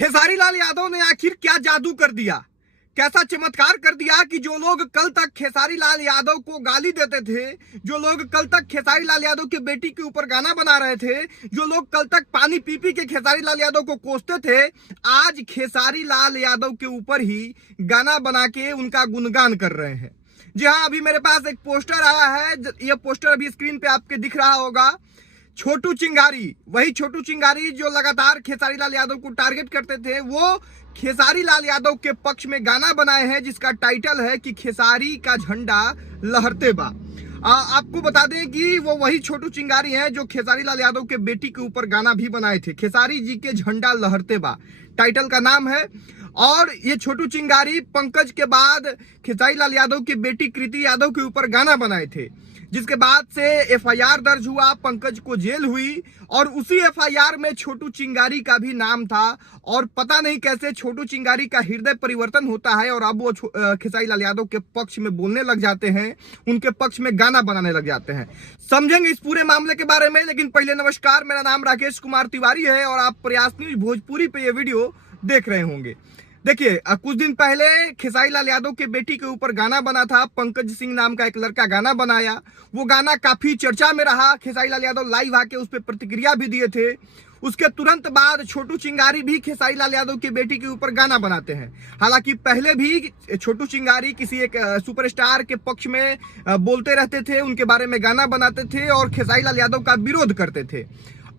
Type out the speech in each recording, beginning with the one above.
खेसारी लाल यादव ने आखिर क्या जादू कर दिया, कैसा चमत्कार कर दिया कि जो लोग कल तक खेसारी लाल यादव को गाली देते थे, जो लोग कल तक खेसारी लाल यादव की बेटी के ऊपर गाना बना रहे थे, जो लोग कल तक पानी पी पी के खेसारी लाल यादव को कोसते थे, आज खेसारी लाल यादव के ऊपर ही गाना बना के उनका गुणगान कर रहे हैं। जी हाँ, अभी मेरे पास एक पोस्टर आया है, यह पोस्टर अभी स्क्रीन पे आपके दिख रहा होगा। छोटू चिंगारी, वही छोटू चिंगारी जो लगातार खेसारी लाल यादव को टारगेट करते थे, वो खेसारी लाल यादव के पक्ष में गाना बनाए हैं जिसका टाइटल है कि खेसारी का झंडा लहरते बा। आपको बता दें कि वो वही छोटू चिंगारी हैं जो खेसारी लाल यादव के बेटी के ऊपर गाना भी बनाए थे। खेसारी जी के झंडा लहरते बा टाइटल का नाम है। और ये छोटू चिंगारी पंकज के बाद खेसारी लाल यादव की बेटी कृति यादव के ऊपर गाना बनाए थे, जिसके बाद से एफआईआर दर्ज हुआ, पंकज को जेल हुई और उसी एफआईआर में छोटू चिंगारी का भी नाम था। और पता नहीं कैसे छोटू चिंगारी का हृदय परिवर्तन होता है और अब वो खेसारी लाल यादव के पक्ष में बोलने लग जाते हैं, उनके पक्ष में गाना बनाने लग जाते हैं। समझेंगे इस पूरे मामले के बारे में, लेकिन पहले नमस्कार, मेरा नाम राकेश कुमार तिवारी है और आप प्रयास न्यूज भोजपुरी पे ये वीडियो देख रहे होंगे। देखिए, कुछ दिन पहले खेसारी लाल यादव के बेटी के ऊपर गाना बना था, पंकज सिंह नाम का एक लड़का गाना बनाया, वो गाना काफी चर्चा में रहा। खेसारी लाल यादव लाइव आके उस पर प्रतिक्रिया भी दिए थे। उसके तुरंत बाद छोटू चिंगारी भी खेसारी लाल यादव की बेटी के ऊपर गाना बनाते हैं। हालांकि पहले भी छोटू चिंगारी किसी एक सुपरस्टार के पक्ष में बोलते रहते थे, उनके बारे में गाना बनाते थे और खेसारी लाल यादव का विरोध करते थे।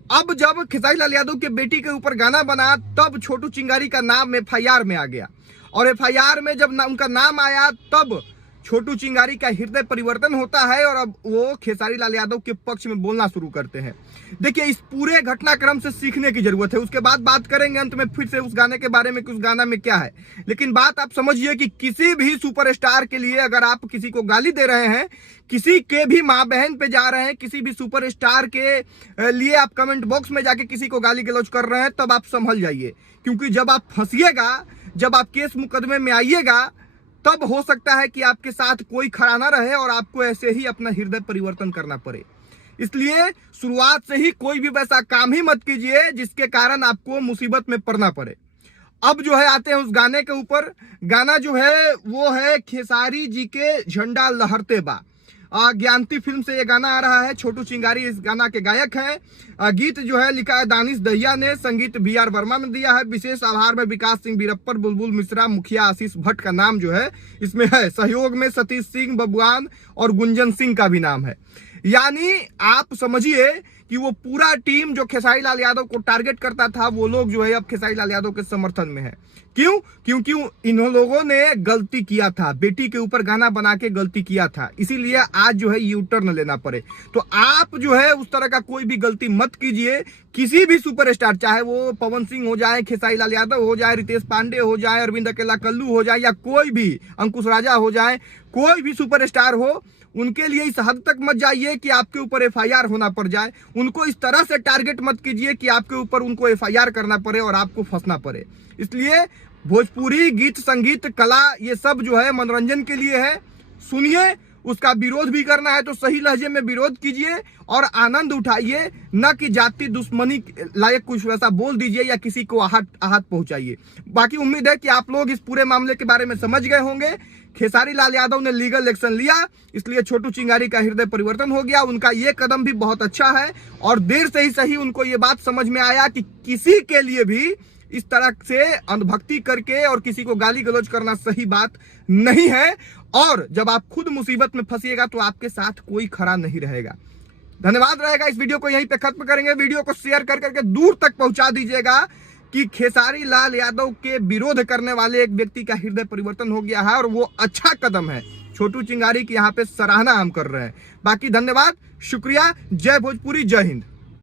अब जब खेसारी लाल यादव के बेटी के ऊपर गाना बना, तब छोटू चिंगारी का नाम एफआईआर में आ गया और एफआईआर में जब उनका नाम आया, तब छोटू चिंगारी का हृदय परिवर्तन होता है और अब वो खेसारी लाल यादव के पक्ष में बोलना शुरू करते हैं। देखिए, इस पूरे घटनाक्रम से सीखने की जरूरत है, उसके बाद बात करेंगे अंत में फिर से उस गाने के बारे में कि उस गाना में क्या है। लेकिन बात आप समझिए कि किसी भी सुपरस्टार के लिए अगर आप किसी को गाली दे रहे हैं, किसी के भी माँ बहन पे जा रहे हैं, किसी भी सुपरस्टार के लिए आप कमेंट बॉक्स में जाके किसी को गाली गलौज कर रहे हैं, तब आप संभल जाइए। क्योंकि जब आप फंसिएगा, जब आप केस मुकदमे में आइएगा, तब हो सकता है कि आपके साथ कोई खड़ा ना रहे और आपको ऐसे ही अपना हृदय परिवर्तन करना पड़े। इसलिए शुरुआत से ही कोई भी वैसा काम ही मत कीजिए जिसके कारण आपको मुसीबत में पड़ना पड़े। अब जो है आते हैं उस गाने के ऊपर। गाना जो है वो है खेसारी जी के झंडा लहरते बा। ज्ञानती फिल्म से ये गाना आ रहा है। छोटू चिंगारी इस गाना के गायक हैं। गीत जो है लिखा है दानिश दहिया ने, संगीत बीआर वर्मा ने दिया है। विशेष आभार में विकास सिंह बीरप्पर, बुलबुल मिश्रा, मुखिया आशीष भट्ट का नाम जो है इसमें है। सहयोग में सतीश सिंह बबुआन और गुंजन सिंह का भी नाम है। यानी आप समझिए कि वो पूरा टीम जो खेसारी लाल यादव को टारगेट करता था, वो लोग जो है अब खेसारी लाल यादव के समर्थन में है। क्यों? क्योंकि इन लोगों ने गलती किया था, बेटी के ऊपर गाना बना के गलती किया था, इसीलिए आज जो है यू टर्न लेना पड़े। तो आप जो है उस तरह का कोई भी गलती मत कीजिए। किसी भी सुपरस्टार, चाहे वो पवन सिंह हो जाए, खेसारी लाल यादव हो जाए, रितेश पांडे हो जाए, अरविंद अकेला कल्लू हो जाए, या कोई भी अंकुश राजा हो जाए, कोई भी सुपरस्टार हो, उनके लिए इस हद तक मत जाइए कि आपके ऊपर एफआईआर होना पड़ जाए। उनको इस तरह से टारगेट मत कीजिए कि आपके ऊपर उनको एफआईआर करना पड़े और आपको फंसना पड़े। इसलिए भोजपुरी गीत, संगीत, कला, ये सब जो है मनोरंजन के लिए है। सुनिए, उसका विरोध भी करना है तो सही लहजे में विरोध कीजिए और आनंद उठाइए, न कि जाति दुश्मनी लायक कुछ वैसा बोल दीजिए या किसी को आहत पहुंचाइए। बाकी उम्मीद है कि आप लोग इस पूरे मामले के बारे में समझ गए होंगे। खेसारी लाल यादव ने लीगल एक्शन लिया, इसलिए छोटू चिंगारी का हृदय परिवर्तन हो गया। उनका ये कदम भी बहुत अच्छा है और देर से ही सही उनको ये बात समझ में आया कि किसी के लिए भी इस तरह से अंधभक्ति करके और किसी को गाली गलौज करना सही बात नहीं है। और जब आप खुद मुसीबत में फंसिएगा तो आपके साथ कोई खड़ा नहीं रहेगा। धन्यवाद रहेगा। इस वीडियो को यहीं पे खत्म करेंगे। वीडियो को शेयर कर करके दूर तक पहुंचा दीजिएगा कि खेसारी लाल यादव के विरोध करने वाले एक व्यक्ति का हृदय परिवर्तन हो गया है और वो अच्छा कदम है। छोटू चिंगारी की यहाँ पे सराहना हम कर रहे हैं। बाकी धन्यवाद, शुक्रिया, जय भोजपुरी, जय हिंद।